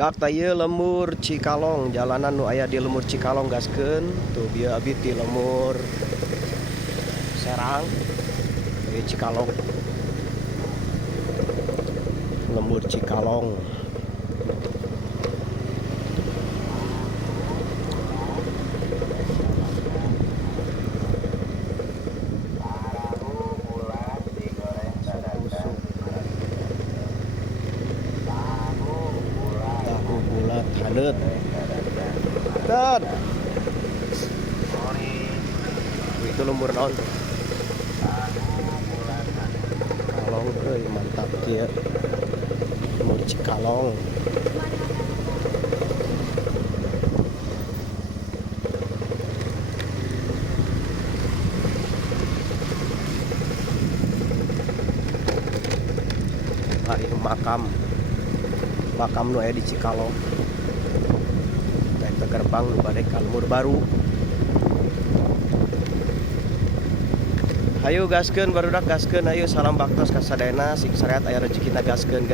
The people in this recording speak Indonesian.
Dak tayeu lemur Cikalong, jalanan nu aya di lemur Cikalong gaskeun. Tuh bieu abdi ti lemur Serang di Cikalong. Lemur Cikalong. Tahu bulat haneut. Dan itu lemur naon tuh? Cikalong euy mantap kieu. Lemur Cikalong. Ari makam nu aya di Cikalong. Eta gerbang nu bade ka lemur baru. Hayu gaskeun barudak gaskeun hayu salam baktos ka sadayana sing sareat aya rezekina gaskeun.